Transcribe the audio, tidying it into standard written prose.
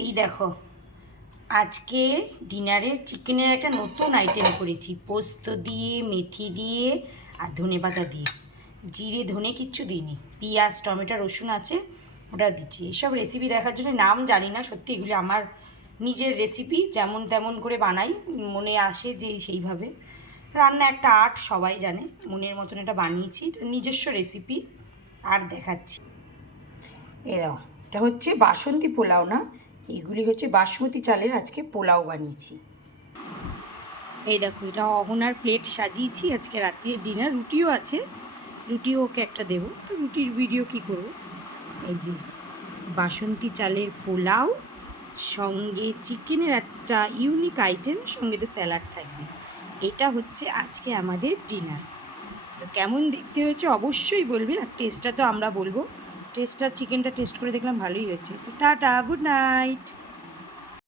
এই দেখো, আজকে ডিনারের চিকেনের একটা নতুন আইটেম করেছি, পোস্ত দিয়ে, মেথি দিয়ে আর ধনেপাতা দিয়ে। জিরে ধনে কিচ্ছু দিইনি, পেঁয়াজ টমেটো রসুন আছে, ওটা দিচ্ছি। এসব রেসিপি দেখার জন্য নাম জানি না, সত্যি এগুলি আমার নিজের রেসিপি, যেমন তেমন করে বানাই, মনে আসে যে সেইভাবে। রান্না একটা আর্ট, সবাই জানে, মনের মতন এটা বানিয়েছি, এটা নিজস্ব রেসিপি। আর দেখাচ্ছি, এ দাও, এটা হচ্ছে বাসন্তী পোলাও না, এগুলি হচ্ছে বাসমতি চালের আজকে পোলাও বানিয়েছি। এই দেখো, এটা অহনার প্লেট সাজিয়েছি আজকে রাত্রির ডিনার। রুটিও আছে, রুটিও ওকে একটা দেবো, তো রুটির ভিডিও কি করব। এই যে বাসন্তী চালের পোলাও, সঙ্গে চিকেনের একটা ইউনিক আইটেম, সঙ্গে তো স্যালাড থাকবে। এটা হচ্ছে আজকে আমাদের ডিনার। তো কেমন দেখতে হয়েছে অবশ্যই বলবে, আর টেস্টটা তো আমরা বলবো। টেস্টটা, চিকেনটা টেস্ট করে দেখলাম ভালোই হয়েছে। তো টাটা, গুড নাইট।